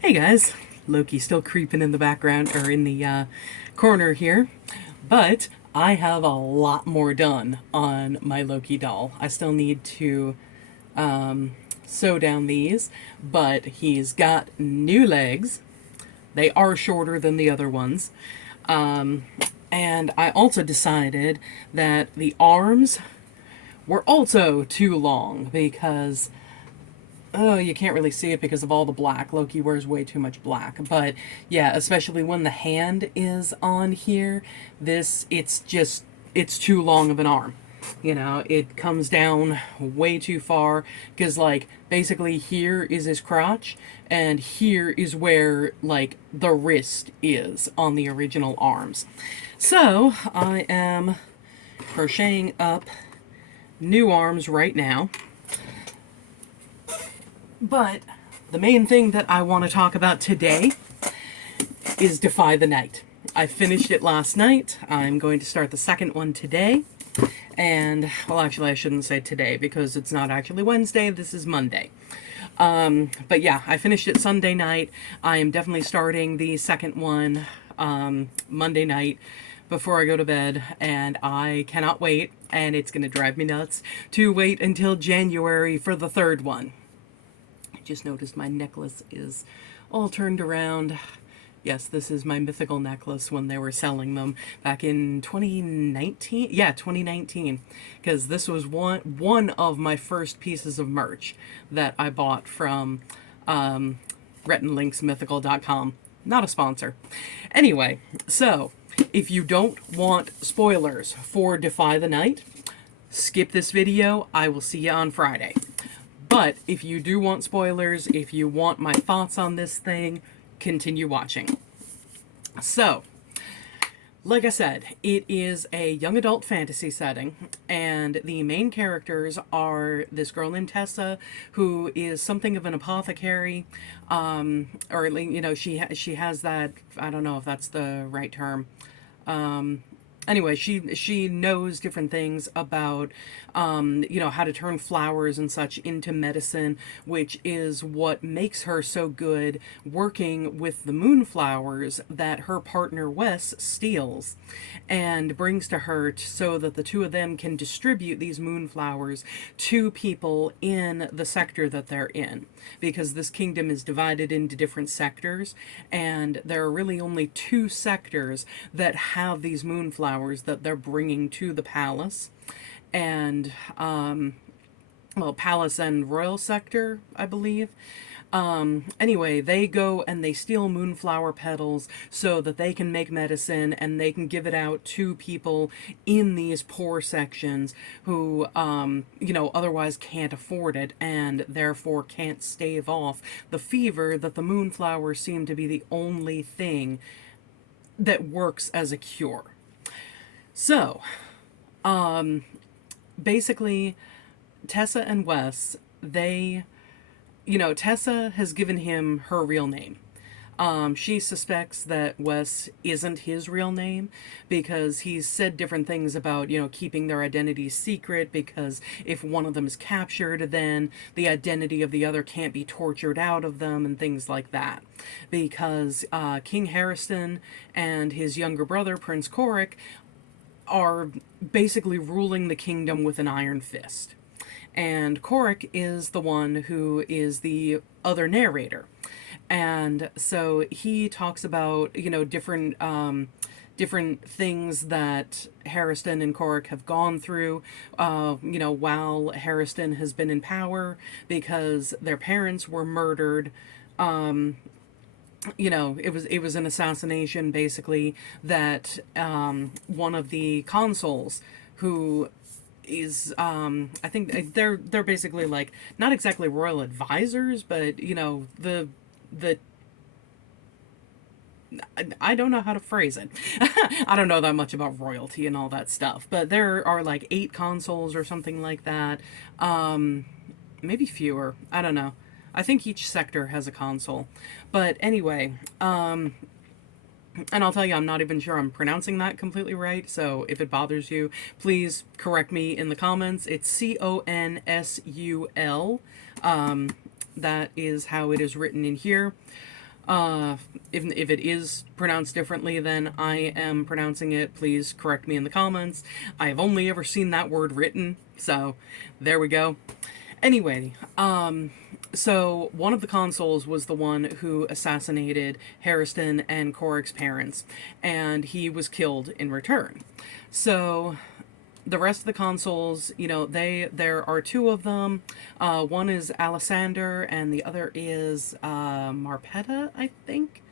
Hey guys, Loki still creeping in the background, or in the corner here, but I have a lot more done on my Loki doll. I still need to sew down these, but he's got new legs. They are shorter than the other ones. And I also decided that the arms were also too long because oh, you can't really see it because of all the black. Loki wears way too much black. But yeah, especially when the hand is on here, it's too long of an arm. You know, it comes down way too far because, like, basically here is his crotch, and here is where, like, the wrist is on the original arms. So I am crocheting up new arms right now. But the main thing that I want to talk about today is Defy the Night. I finished it last night. I'm going to start the second one today. And, well, actually, I shouldn't say today because it's not actually Wednesday. This is Monday. But yeah, I finished it Sunday night. I am definitely starting the second one Monday night before I go to bed, and I cannot wait, and it's going to drive me nuts to wait until January for the third one. Just noticed my necklace is all turned around. Yes, this is my mythical necklace when they were selling them back in 2019. Yeah, 2019. Because this was one of my first pieces of merch that I bought from RettenLinksMythical.com. Not a sponsor. Anyway, so if you don't want spoilers for Defy the Night, skip this video. I will see you on Friday. But if you do want spoilers, if you want my thoughts on this thing, continue watching. So, like I said, it is a young adult fantasy setting, and the main characters are this girl named Tessa, who is something of an apothecary, or, you know, she has that, I don't know if that's the right term. Anyway, she knows different things about, you know, how to turn flowers and such into medicine, which is what makes her so good working with the moonflowers that her partner Wes steals and brings to her so that the two of them can distribute these moonflowers to people in the sector that they're in. Because this kingdom is divided into different sectors, and there are really only two sectors that have these moonflowers that they're bringing to the palace. And, well, palace and royal sector, I believe. Anyway, they go and they steal moonflower petals so that they can make medicine and they can give it out to people in these poor sections who, you know, otherwise can't afford it and therefore can't stave off the fever that the moonflowers seem to be the only thing that works as a cure. So, basically, Tessa and Wes, you know, Tessa has given him her real name. She suspects that Wes isn't his real name because he's said different things about, you know, keeping their identities secret because if one of them is captured, then the identity of the other can't be tortured out of them and things like that. Because King Harriston and his younger brother, Prince Korik, are basically ruling the kingdom with an iron fist. And Korik is the one who is the other narrator. And so he talks about, you know, different things that Harriston and Korik have gone through, you know, while Harriston has been in power because their parents were murdered. You know, it was an assassination basically that one of the consuls who is I think they're basically like not exactly royal advisors, but you know the I don't know how to phrase it. I don't know that much about royalty and all that stuff, but there are like 8 consuls or something like that. Maybe fewer. I don't know. I think each sector has a consul. But anyway, and I'll tell you, I'm not even sure I'm pronouncing that completely right, so if it bothers you, please correct me in the comments. It's Consul. That is how it is written in here. If it is pronounced differently than I am pronouncing it, please correct me in the comments. I have only ever seen that word written, so there we go. Anyway, so one of the consuls was the one who assassinated Harriston and Corric's parents, and he was killed in return. So the rest of the consuls, there are two of them. One is Alessander, and the other is Marpetta, I think.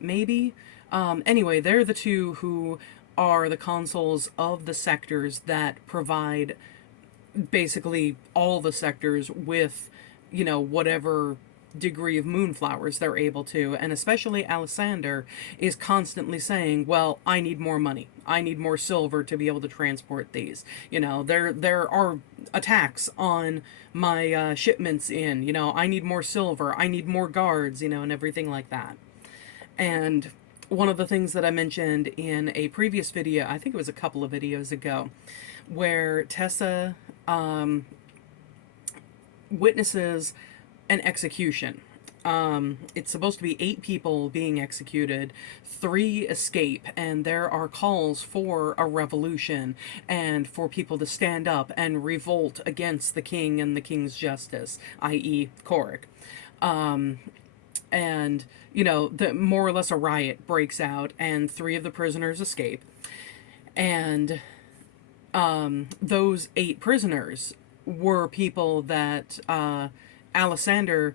Maybe. Anyway, they're the two who are the consuls of the sectors that provide basically all the sectors with, whatever degree of moonflowers they're able to. And especially Alessander is constantly saying, well, I need more money, I need more silver to be able to transport these. There are attacks on my shipments in, I need more silver, I need more guards, and everything like that. And one of the things that I mentioned in a previous video, I think it was a couple of videos ago, where Tessa witnesses an execution. It's supposed to be 8 people being executed, 3 escape, and there are calls for a revolution and for people to stand up and revolt against the king and the king's justice, i.e. Corric. And, more or less a riot breaks out, and 3 of the prisoners escape. And those 8 prisoners were people that Alessander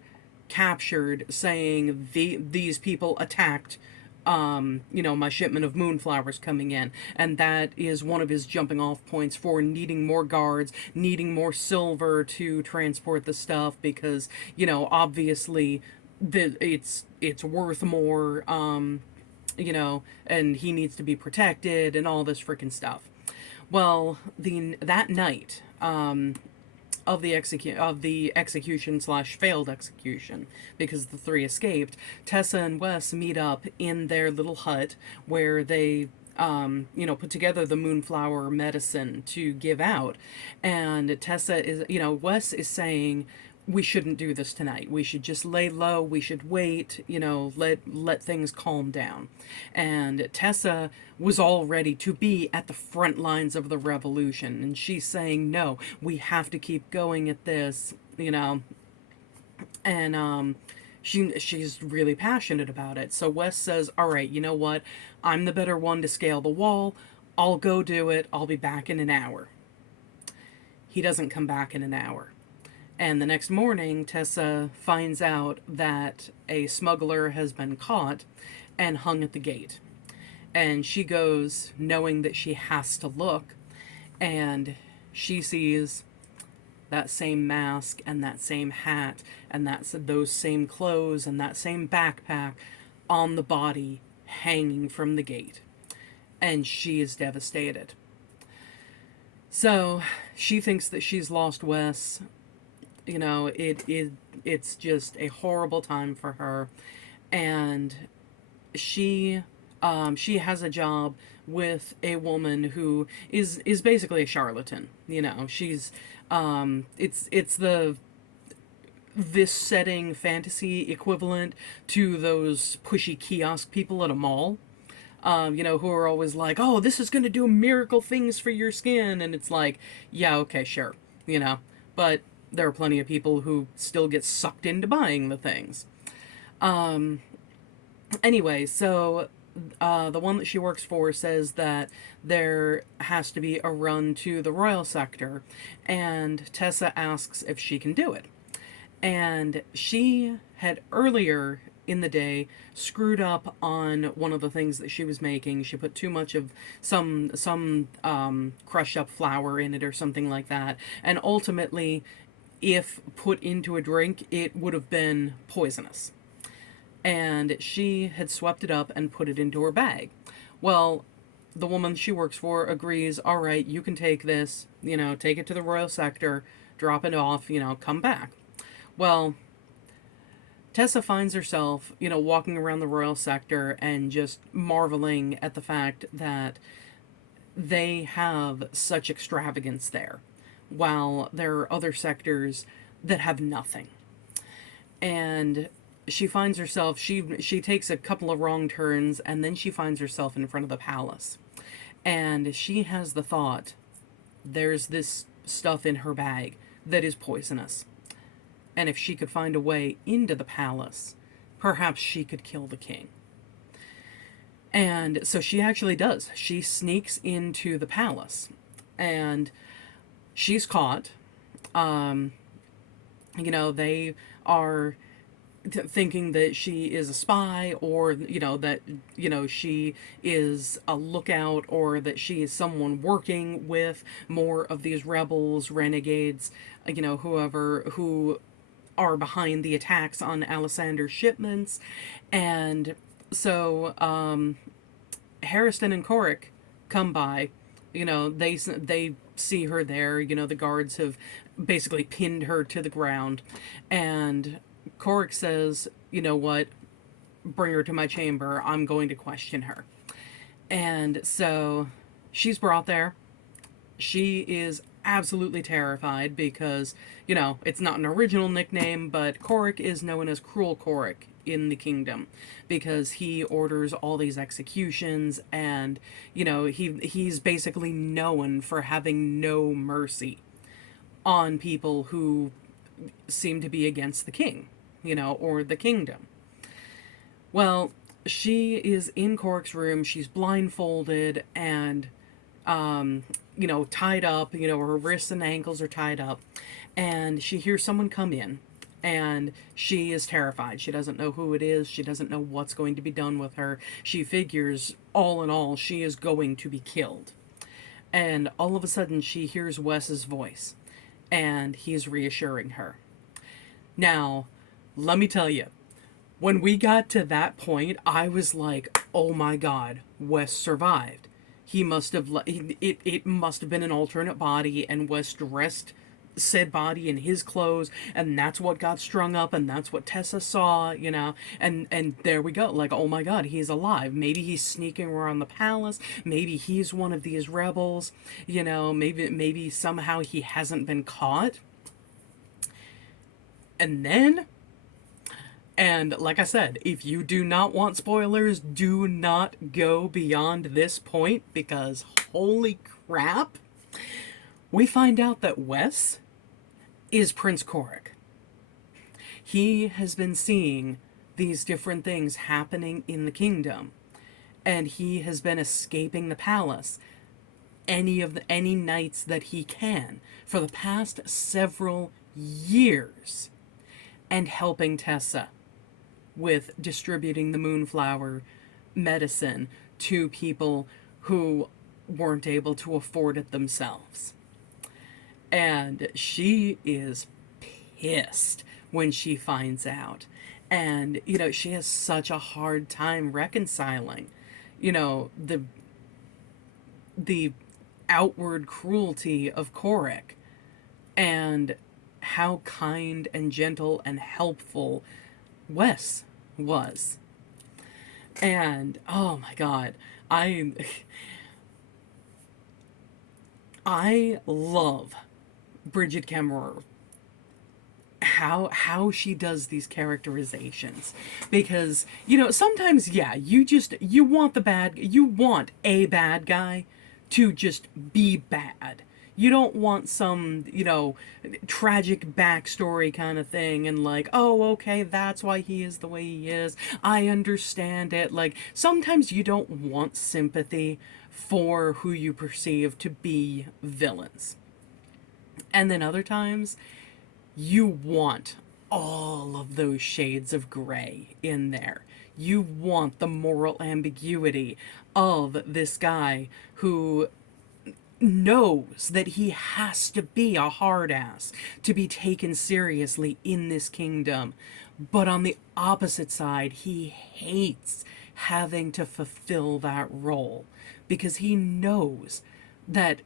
captured, saying these people attacked my shipment of moonflowers coming in. And that is one of his jumping off points for needing more guards, needing more silver to transport the stuff, because, obviously it's worth more, and he needs to be protected and all this freaking stuff. Well, that night of the execution / failed execution, because the 3 escaped, Tessa and Wes meet up in their little hut where they put together the moonflower medicine to give out. And Tessa is, Wes is saying, we shouldn't do this tonight. We should just lay low. We should wait, let things calm down. And Tessa was all ready to be at the front lines of the revolution. And she's saying, no, we have to keep going at this, And she's really passionate about it. So Wes says, all right, you know what? I'm the better one to scale the wall. I'll go do it. I'll be back in an hour. He doesn't come back in an hour. And the next morning, Tessa finds out that a smuggler has been caught and hung at the gate. And she goes knowing that she has to look, and she sees that same mask and that same hat and those same clothes and that same backpack on the body hanging from the gate. And she is devastated. So she thinks that she's lost Wes. It's just a horrible time for her. And she has a job with a woman who is basically a charlatan. She's it's this setting fantasy equivalent to those pushy kiosk people at a mall. Who are always like, oh, this is going to do miracle things for your skin. And it's like, yeah, okay, sure. But there are plenty of people who still get sucked into buying the things. Anyway, so the one that she works for says that there has to be a run to the royal sector, and Tessa asks if she can do it. And she had earlier in the day screwed up on one of the things that she was making. She put too much of some crushed up flour in it or something like that, and ultimately, if put into a drink, it would have been poisonous. And she had swept it up and put it into her bag. Well, the woman she works for agrees, all right, you can take this, take it to the royal sector, drop it off, come back. Well, Tessa finds herself, walking around the royal sector and just marveling at the fact that they have such extravagance there, while there are other sectors that have nothing. And she finds herself, she takes a couple of wrong turns, and then she finds herself in front of the palace. And she has the thought, there's this stuff in her bag that is poisonous. And if she could find a way into the palace, perhaps she could kill the king. And so she actually does. She sneaks into the palace. And she's caught. They are thinking that she is a spy, or that she is a lookout, or that she is someone working with more of these rebels, renegades, whoever who are behind the attacks on Alessander's shipments. And so Harriston and Korik come by. They see her there. The guards have basically pinned her to the ground, and Korik says, "You know what? Bring her to my chamber. I'm going to question her." And so she's brought there. She is absolutely terrified because, it's not an original nickname, but Korik is known as Cruel Korik in the kingdom because he orders all these executions, and, he's basically known for having no mercy on people who seem to be against the king, or the kingdom. Well, she is in Korik's room. She's blindfolded and, tied up. Her wrists and ankles are tied up. And she hears someone come in. And she is terrified. She doesn't know who it is. She doesn't know what's going to be done with her. She figures, all in all, she is going to be killed. And all of a sudden, she hears Wes's voice. And he's reassuring her. Now, let me tell you, when we got to that point, I was like, oh my God, Wes survived. He must have, it must have been an alternate body, and Wes dressed said body in his clothes, and that's what got strung up, and that's what Tessa saw, and there we go. Like, oh my God, he's alive. Maybe he's sneaking around the palace. Maybe he's one of these rebels. Maybe somehow he hasn't been caught. And then, and like I said, if you do not want spoilers, do not go beyond this point, because holy crap, we find out that Wes is Prince Korik. He has been seeing these different things happening in the kingdom, and he has been escaping the palace any nights that he can for the past several years, and helping Tessa with distributing the Moonflower medicine to people who weren't able to afford it themselves. And she is pissed when she finds out. And, she has such a hard time reconciling, the outward cruelty of Korik and how kind and gentle and helpful Wes was. And, oh my God, I love Brigid Kemmerer, how she does these characterizations, because sometimes you want a bad guy to just be bad. You don't want some tragic backstory kind of thing, and like, oh, okay, that's why he is the way he is, I understand it. Like, sometimes you don't want sympathy for who you perceive to be villains. And then other times, you want all of those shades of gray in there. You want the moral ambiguity of this guy who knows that he has to be a hard ass to be taken seriously in this kingdom. But on the opposite side, he hates having to fulfill that role, because he knows that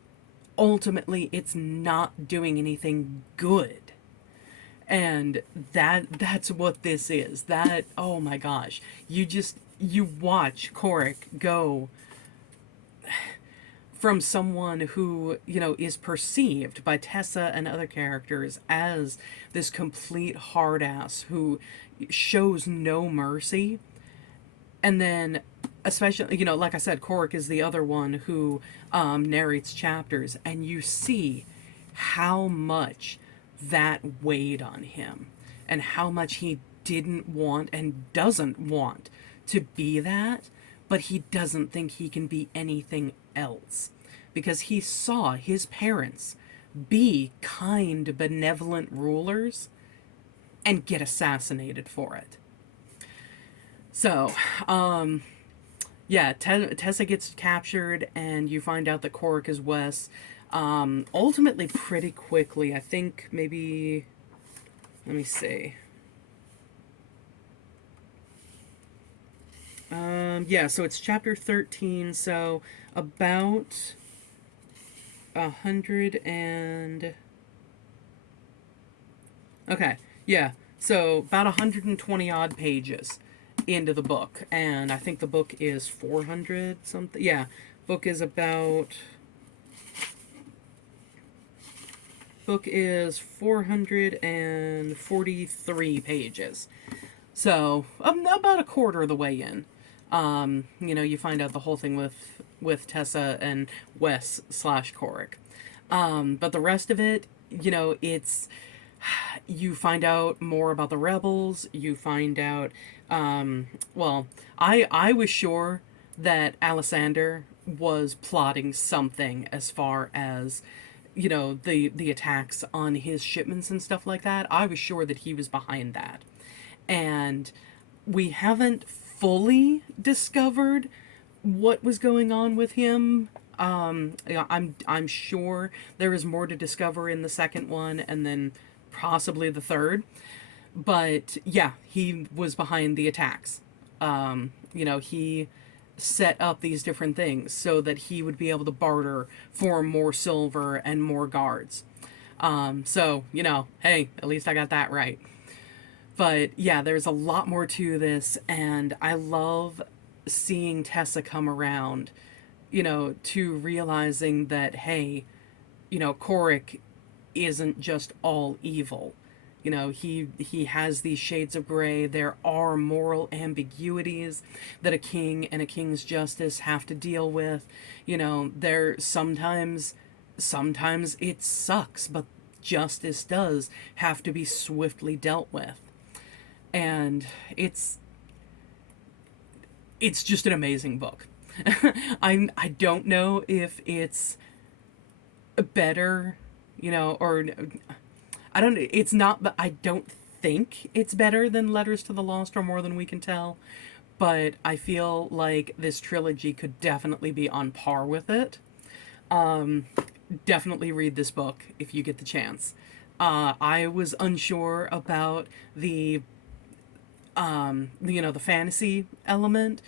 ultimately it's not doing anything good. And that's what this is. That, oh my gosh, you watch Korik go from someone who, you know, is perceived by Tessa and other characters as this complete hard ass who shows no mercy. And then, especially, you know, like I said, Korik is the other one who narrates chapters, and you see how much that weighed on him and how much he didn't want and doesn't want to be that, but he doesn't think he can be anything else because he saw his parents be kind, benevolent rulers and get assassinated for it. So, yeah, Tessa gets captured, and you find out that Korik is Wes. Ultimately, pretty quickly, I think maybe, let me see. Yeah, so it's chapter 13, so about 100 and... Okay, yeah, so about 120 odd pages into the book, and I think the book is 400 something. Yeah, book is 443 pages. So about a quarter of the way in. You know, you find out the whole thing with Tessa and Wes / Korik. But the rest of it, you know, you find out more about the rebels. You find out, well, I was sure that Alexander was plotting something as far as, you know, the attacks on his shipments and stuff like that. I was sure that he was behind that. And we haven't fully discovered what was going on with him. Yeah, I'm sure there is more to discover in the second one, and then possibly the third. But yeah, he was behind the attacks. You know, he set up these different things so that he would be able to barter for more silver and more guards. So, you know, hey, at least I got that right. But yeah, there's a lot more to this, and I love seeing Tessa come around, you know, to realizing that, hey, you know, Korik isn't just all evil. You know, he has these shades of gray. There are moral ambiguities that a king and a king's justice have to deal with. You know, sometimes it sucks, but justice does have to be swiftly dealt with. And it's just an amazing book. I don't know if it's better, you know, or I don't, it's not, but I don't think it's better than Letters to the Lost or More Than We Can Tell, but I feel like this trilogy could definitely be on par with it. Definitely read this book if you get the chance. I was unsure about the you know, the fantasy element,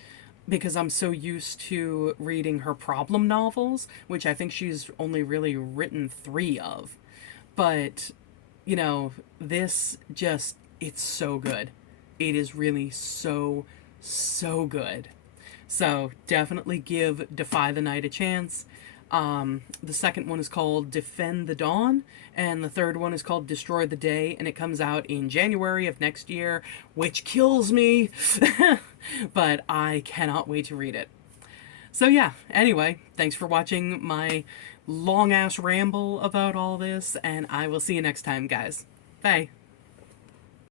because I'm so used to reading her problem novels, which I think she's only really written 3 of. But, you know, this just, it's so good. It is really so, so good. So definitely give Defy the Night a chance. The second one is called Defend the Dawn, and the third one is called Destroy the Day, and it comes out in January of next year, which kills me, but I cannot wait to read it. So yeah, anyway, thanks for watching my long-ass ramble about all this, and I will see you next time, guys. Bye.